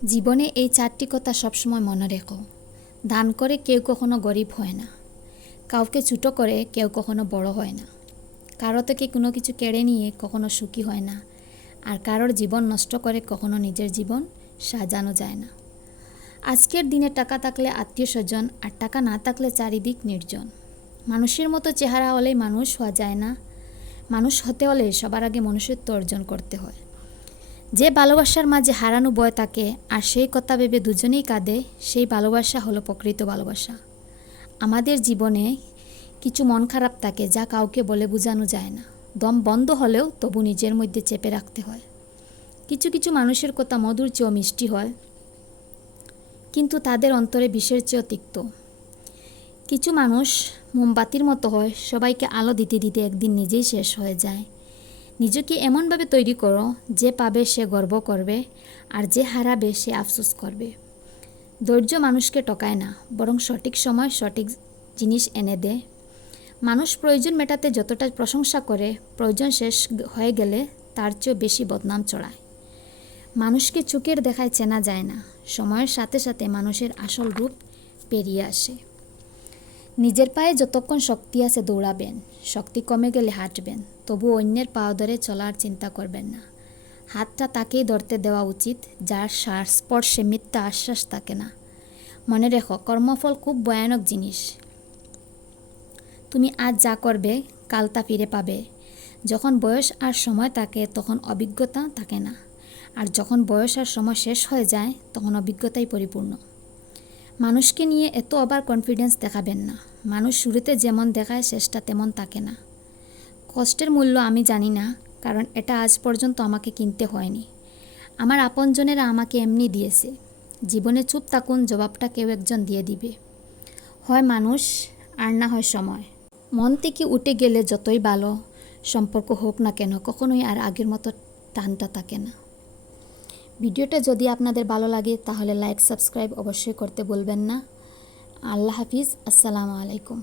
জীবনে এই চারটি কথা সবসময় মনে রেখো। দান করে কেউ কখনো গরিব হয় না, কাউকে ছোটো করে কেউ কখনো বড় হয় না, কারো থেকে কোনো কিছু কেড়ে নিয়ে কখনো সুখী হয় না, আর কারোর জীবন নষ্ট করে কখনো নিজের জীবন সাজানো যায় না। আজকের দিনে টাকা থাকলে আত্মীয় স্বজন, আর টাকা না থাকলে চারিদিক নির্জন। মানুষের মতো চেহারা হলেই মানুষ হওয়া যায় না, মানুষ হতে হলে সবার আগে মনুষ্যত্ব অর্জন করতে হয়। যে ভালোবাসার মাঝে হারানো বয় থাকে আর সেই কথা ভেবে দুজনেই কাঁদে, সেই ভালোবাসা হলো প্রকৃত ভালোবাসা। আমাদের জীবনে কিছু মন খারাপ থাকে যা কাউকে বলে বোঝানো যায় না, দম বন্ধ হলেও তবু নিজের মধ্যে চেপে রাখতে হয়। কিছু কিছু মানুষের কথা মধুর চেয়েও মিষ্টি হয়, কিন্তু তাদের অন্তরে বিষের চেয়েও তিক্ত। কিছু মানুষ মোমবাতির মতো হয়, সবাইকে আলো দিতে দিতে একদিন নিজেই শেষ হয়ে যায়। নিজেকে এমনভাবে তৈরি করো, যে পাবে সে গর্ব করবে, আর যে হারাবে সে আফসোস করবে। ধৈর্য মানুষকে টকায় না, বরং সঠিক সময় সঠিক জিনিস এনে দেয়। মানুষ প্রয়োজন মেটাতে যতটা প্রশংসা করে, প্রয়োজন শেষ হয়ে গেলে তার চেয়েও বেশি বদনাম চড়ায়। মানুষকে চোখের দেখায় চেনা যায় না, সময়ের সাথে সাথে মানুষের আসল রূপ পেরিয়ে আসে। নিজের পায়ে যতক্ষণ শক্তি আছে দৌড়াবেন, শক্তি কমে গেলে হাঁটবেন, তবু অন্যের পাও ধরে চলার চিন্তা করবেন না। হাতটা তাকেই ধরতে দেওয়া উচিত যার স্পর্শে মিথ্যা আশ্বাস থাকে না। মনে রেখো, কর্মফল খুব ভয়ানক জিনিস। তুমি আজ যা করবে কাল তা ফিরে পাবে। যখন বয়স আর সময় থাকে তখন অভিজ্ঞতা থাকে না, আর যখন বয়স আর সময় শেষ হয়ে যায় তখন অভিজ্ঞতাই পরিপূর্ণ। মানুষকে নিয়ে এত ওভার কনফিডেন্স দেখাবেন না। মানুষ শুরুতে যেমন দেখায় শেষটা তেমন থাকে না। কষ্টের মূল্য আমি জানি না, কারণ এটা আজ পর্যন্ত আমাকে কিনতে হয়নি। আমার আপনজনেরা আমাকে এমনি দিয়েছে। জীবনে চুপ থাকুন, জবাবটা কেউ একজন দিয়ে দিবে, হয় মানুষ আর না হয় সময়। মন থেকে উঠে গেলে যতই ভালো সম্পর্ক হোক না কেন, কখনোই আর আগের মতো টানটা থাকে না। ভিডিওটা যদি আপনাদের ভালো লাগে তাহলে লাইক সাবস্ক্রাইব অবশ্যই করতে ভুলবেন না। আল্লাহ হাফিজ, আসসালামু আলাইকুম।